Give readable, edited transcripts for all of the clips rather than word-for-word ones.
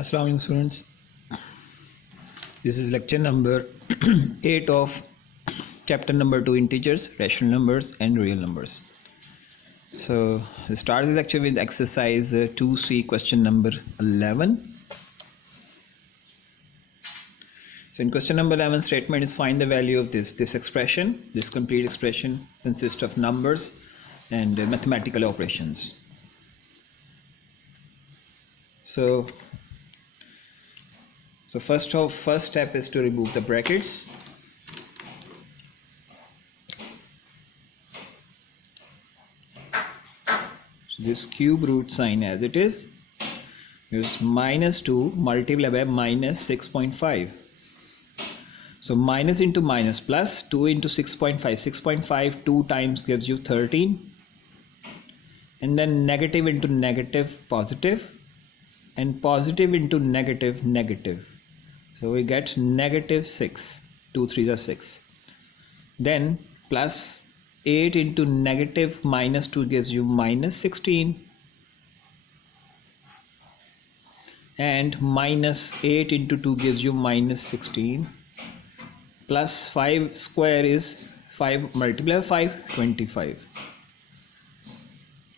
Assalamu alaikum students. This is lecture number 8 of chapter number 2, integers, rational numbers and real numbers. So we start the lecture with exercise 2C, question number 11. So in question number 11, statement is find the value of this expression. This complete expression consists of numbers and mathematical operations. So first step is to remove the brackets. So this cube root sign as it is minus 2 multiplied by minus 6.5. So minus into minus plus 2 into 6.5. 6.5 2 times gives you 13. And then negative into negative positive, and positive into negative negative. So we get negative 6. 2 3s are 6. Then plus 8 into negative minus 2 gives you minus 16. And minus 8 into 2 gives you minus 16. Plus 5 square is 5 multiplied by 5, 25.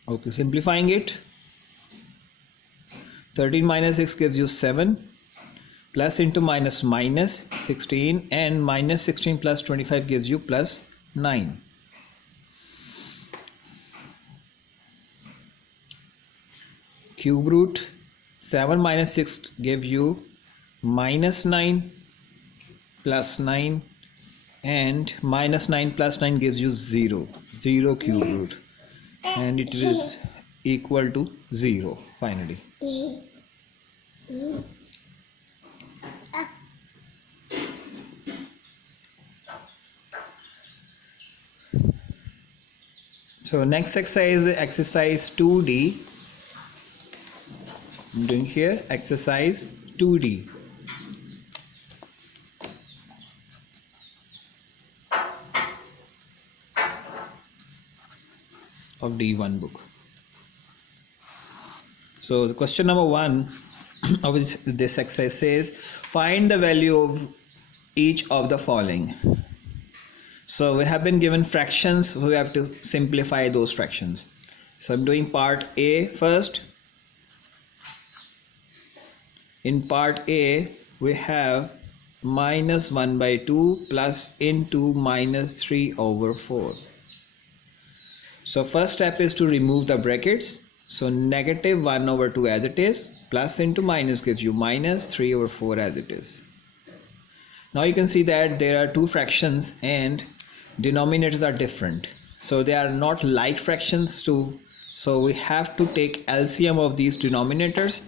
Okay, simplifying it. 13 minus 6 gives you 7. Plus into minus minus 16, and minus 16 plus 25 gives you plus 9. Cube root 7 minus 6 give you minus 9 plus 9, and minus 9 plus 9 gives you 0. 0 cube root, and it is equal to 0 finally. So next exercise, exercise 2D. I'm doing here exercise 2D. Of D1 book. So the question number 1 of this exercise says find the value of each of the following. So we have been given fractions, we have to simplify those fractions. So I'm doing part A first. In part A we have minus 1 by 2 plus into minus 3 over 4. So first step is to remove the brackets. So negative 1 over 2 as it is, plus into minus gives you minus 3 over 4 as it is. Now you can see that there are two fractions and denominators are different. So they are not like fractions too. So we have to take LCM of these denominators.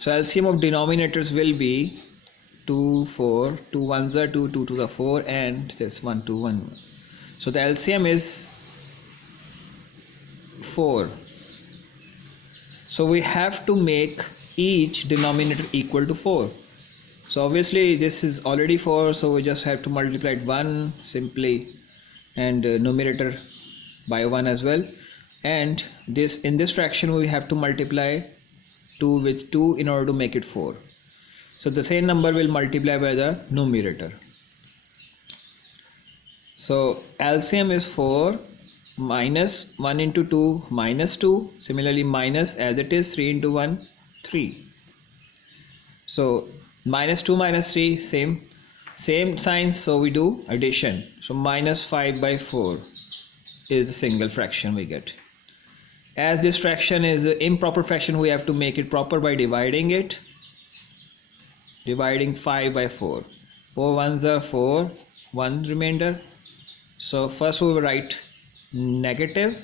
So LCM of denominators will be 2, 4, 2 1s are 2, 2 to the 4, and this 1, 2, 1. So the LCM is 4. So we have to make each denominator equal to 4. So obviously this is already 4, so we just have to multiply it 1 simply, and numerator by 1 as well. And this, in this fraction we have to multiply 2 with 2 in order to make it 4. So the same number will multiply by the numerator. So LCM is 4. Minus 1 into 2 minus 2, similarly minus as it is 3 into 1 3. So minus 2 minus 3 same signs, so we do addition. So minus 5 by 4 is a single fraction we get. As this fraction is an improper fraction, we have to make it proper by dividing it. Dividing 5 by 4. 4 1s are 4, 1 remainder. So first we will write negative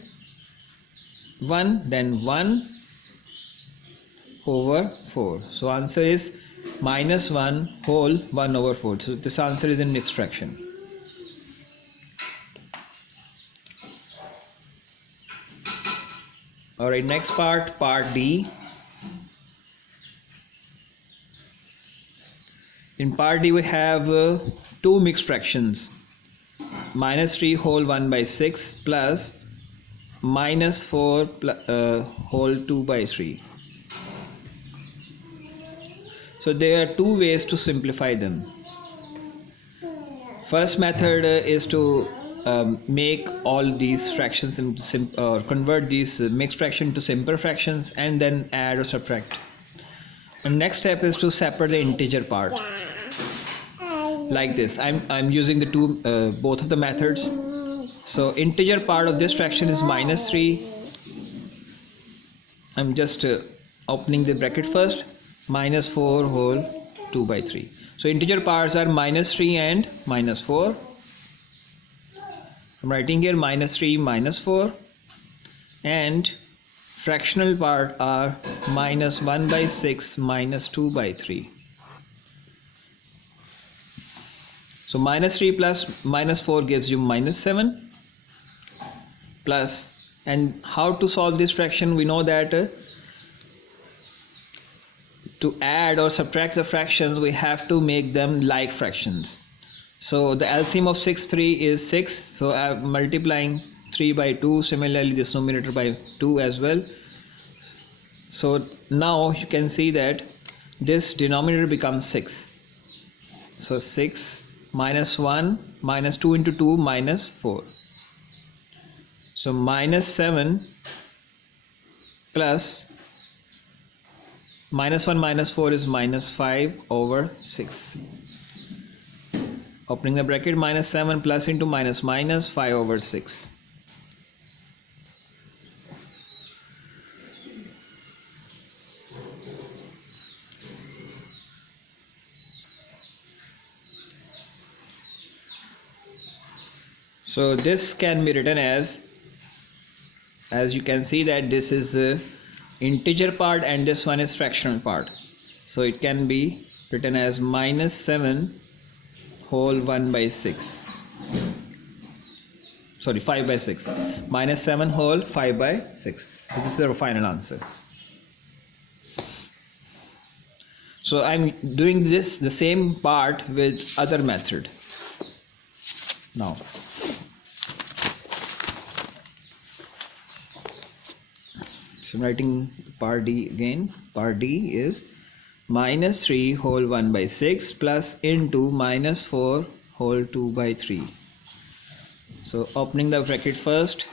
1, then 1 over 4. So answer is minus 1 whole 1 over 4. So this answer is in mixed fraction. Alright, next part D. In part D we have two mixed fractions. Minus 3 whole 1 by 6 plus minus 4 whole 2 by 3. So there are two ways to simplify them. First method is to make all these fractions into convert these mixed fraction to simple fractions and then add or subtract. And next step is to separate the integer part like this. I'm using the both of the methods. So integer part of this fraction is -3. I'm just opening the bracket first. -4 whole 2/3. So integer parts are -3 and -4. I'm writing here -3 -4, and fractional part are -1/6 -2/3. So -3 plus -4 gives you -7 plus, and how to solve this fraction? We know that to add or subtract the fractions we have to make them like fractions. So the LCM of 6 3 is 6, so I'm multiplying 3/2, similarly this numerator by 2 as well. So now you can see that this denominator becomes 6. So 6 -1 -2 into 2 -4. So -7 plus -1 -4 is -5/6. Opening the bracket, -7 plus into -5/6. So this can be written as you can see that this is integer part and this one is fractional part. So it can be written as -7 whole 1/6. Sorry, 5/6. -7 whole 5/6. So this is our final answer. So I'm doing the same part with other method now. So I'm writing part D again. Part D is -3 whole 1/6 plus into -4 whole 2/3. So opening the bracket first.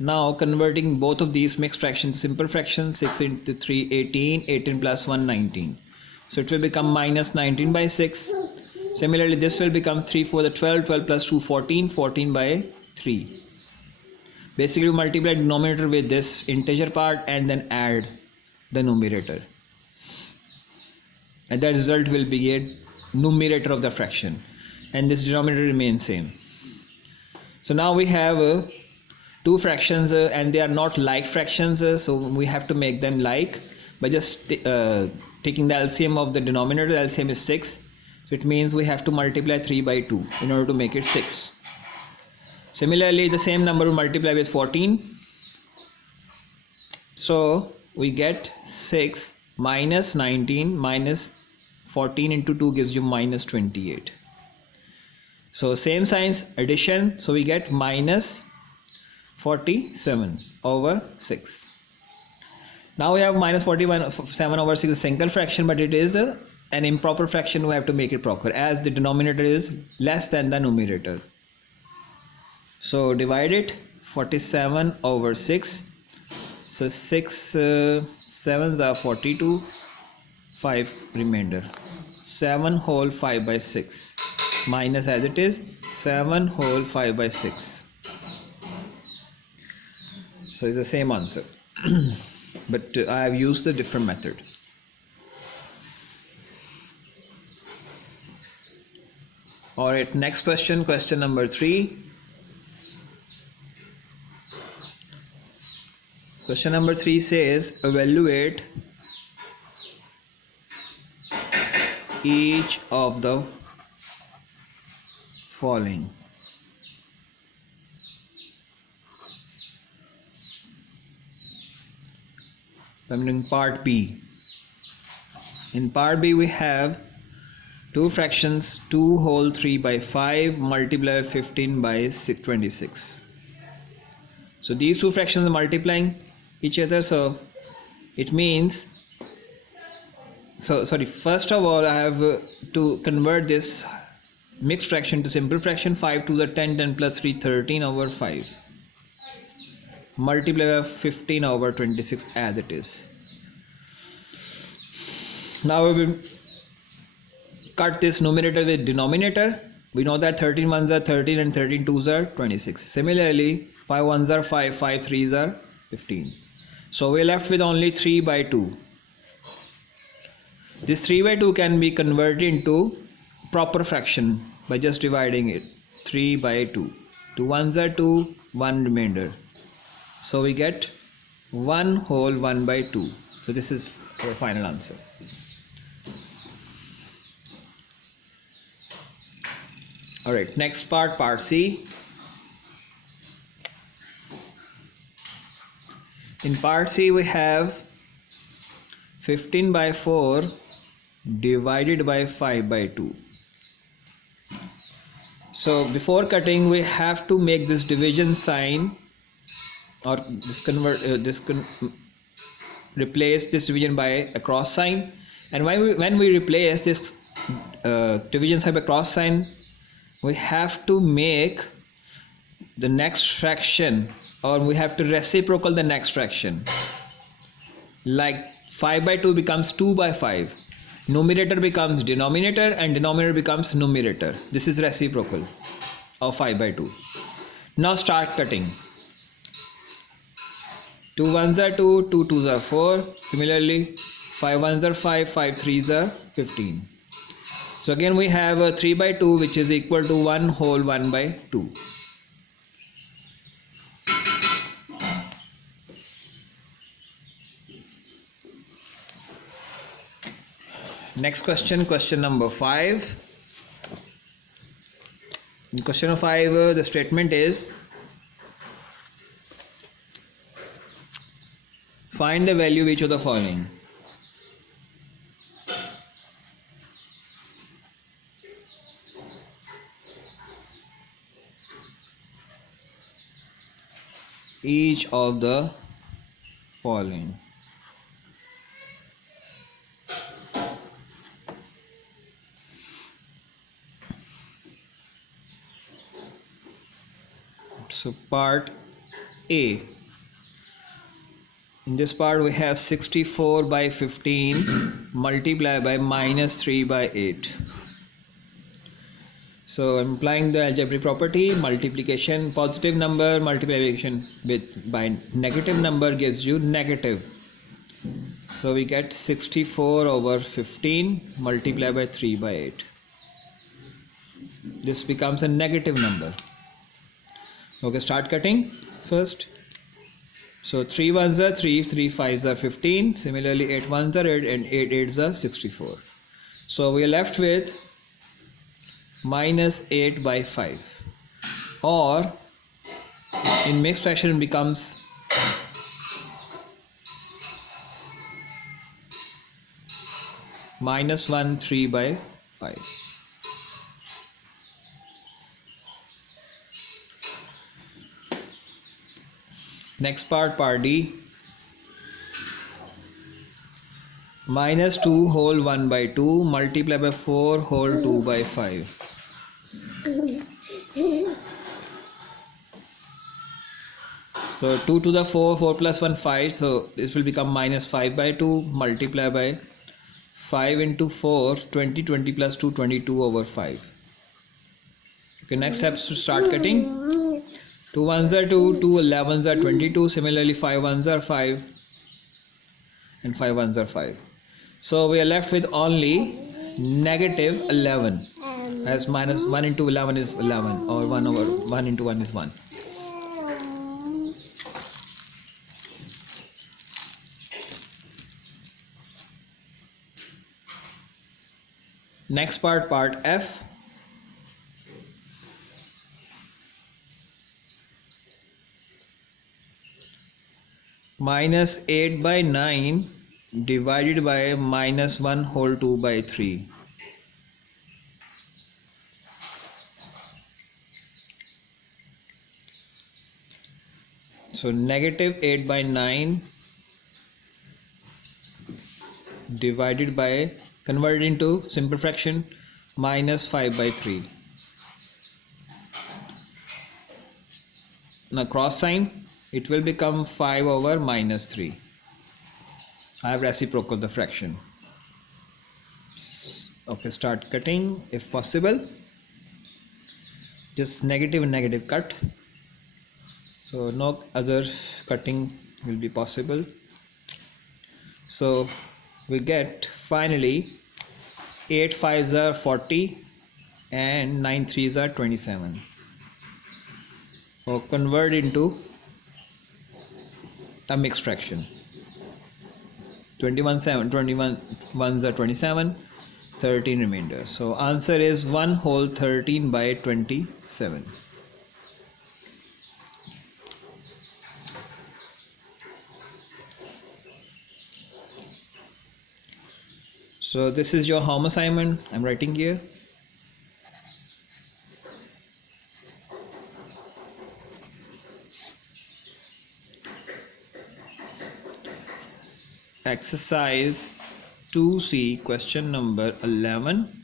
Now converting both of these mixed fractions to simple fractions. 6 into 3 18, 18 plus 1 19. So it will become -19/6. Similarly this will become 3 4 the 12, 12 plus 2 14, 14/3. Basically multiply denominator with this integer part and then add the numerator, and the result will be a numerator of the fraction, and this denominator remains same. So now we have two fractions and they are not like fractions, so we have to make them like by just taking the LCM of the denominator. The LCM is 6, so it means we have to multiply 3/2 in order to make it 6. Similarly the same number will multiply with 14, so we get 6 minus 19 minus 14 into 2 gives you -28. So same signs, addition, so we get -47/6. Now we have -47/6 a single fraction, but it is an improper fraction. We have to make it proper as the denominator is less than the numerator. So divide it, 47/6. So 6 7s are 42, 5 remainder. 7 whole 5/6 minus as it is 7 whole 5/6. So it's the same answer, but I have used a different method. Alright, next question, question number 3. Question number 3 says evaluate each of the following. I'm doing part B. In part B we have two fractions, 2 whole 3/5 multiply 15/26. So these two fractions are multiplying each other, so it means So sorry, first of all I have to convert this mixed fraction to simple fraction. 5 to the 10, 10 plus 3, 13 over 5, multiply by 15 over 26 as it is. Now we will cut this numerator with denominator. We know that 13 ones are 13 and 13 twos are 26. Similarly, 5 ones are 5, 5 threes are 15. So we are left with only 3 by 2. This 3 by 2 can be converted into proper fraction by just dividing it. 3 by 2. 2 ones are 2, 1 remainder. So we get 1 whole 1 by 2. So this is our final answer. Alright, next part, part C. In part C we have 15 by 4 divided by 5 by 2. So before cutting we have to make this division sign, or replace this division by a cross sign. And when we replace this division sign by cross sign, we have to make the next fraction, or we have to reciprocal the next fraction. Like 5 by 2 becomes 2 by 5. Numerator becomes denominator and denominator becomes numerator. This is reciprocal of 5 by 2. Now start cutting. 2 ones are 2, 2 twos are 4. Similarly, 5 ones are 5, 5 threes are 15. So again we have a 3 by 2 which is equal to 1 whole 1 by 2. Next question, question number 5. In question number 5, the statement is find the value of each of the following. Each of the following. So part A. In this part we have 64 by 15 multiplied by minus 3 by 8. So I'm applying the algebraic property, multiplication, positive number multiplication by negative number gives you negative. So we get 64 over 15 multiplied by 3 by 8. This becomes a negative number. Okay, start cutting first. So 3 ones are 3, 3 fives are 15. Similarly, 8 ones are 8 and 8 eights are 64. So we are left with minus 8 by 5, or in mixed fraction it becomes minus 1 3 by 5. Next part, part D. Minus 2 whole 1 by 2 multiplied by 4 whole 2 by 5. So 2 to the 4, 4 plus 1, 5. So this will become minus 5 by 2 multiplied by 5 into 4, 20, 20 plus 2, 22 over 5. Okay, next step is to start cutting. 2 ones are 2, 2 11s are 22. Similarly, 5 ones are 5 and 5 ones are 5. So we are left with only negative 11, as minus 1 into 11 is 11, or 1 over 1 into 1 is 1. Next part, part F. Minus 8 by 9 divided by minus 1 whole 2 by 3. So negative 8 by 9 divided by, converted into simple fraction, minus 5 by 3. Now cross sign, it will become 5 over minus 3. I have reciprocal the fraction. Okay, start cutting if possible. Just negative and negative cut. So no other cutting will be possible. So we get finally 8 5s are 40 and 9 3s are 27. Or convert into a mixed fraction. 21 ones are 27, 13 remainder. So answer is 1 whole 13 by 27. So this is your home assignment. I'm writing here. Exercise 2C, question number 11,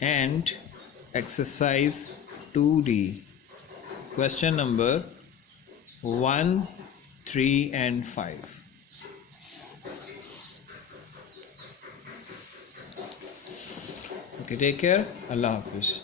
and exercise 2D, question number 1, 3 and 5. Okay, take care. Allah Hafiz.